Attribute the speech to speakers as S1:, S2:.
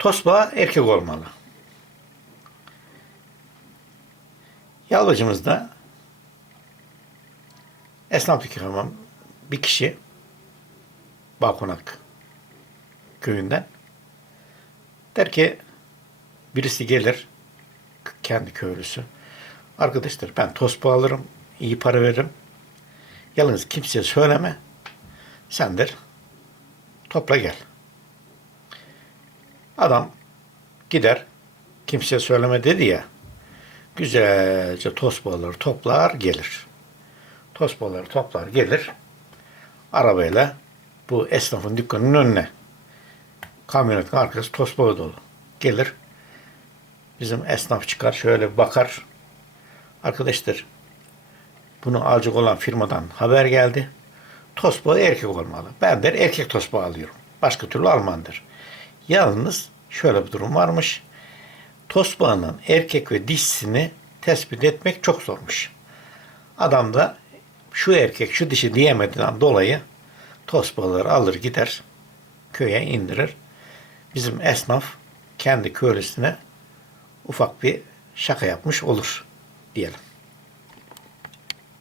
S1: Tosbağa erkek olmalı. Yalvacımızda esnaflık yapan bir kişi Balkonak köyünden der ki birisi gelir kendi köylüsü. Arkadaşlar ben tosbağa alırım, iyi para veririm. Yalnız kimseye söyleme. Sen der topla gel. Adam gider kimseye söyleme dedi ya güzelce tosbaları toplar gelir. Tosbaları toplar gelir arabayla bu esnafın dükkanının önüne kamyonetin arkası tosbağı dolu. Gelir bizim esnaf çıkar şöyle bakar arkadaşlar bunu alacak olan firmadan haber geldi. Tosbağı erkek olmalı. Ben der erkek tosbağı alıyorum. Başka türlü almandır. Yalnız şöyle bir durum varmış. Tosbağının erkek ve dişisini tespit etmek çok zormuş. Adam da şu erkek şu dişi diyemediğinden dolayı tosbağaları alır gider köye indirir. Bizim esnaf kendi köylüsüne ufak bir şaka yapmış olur diyelim.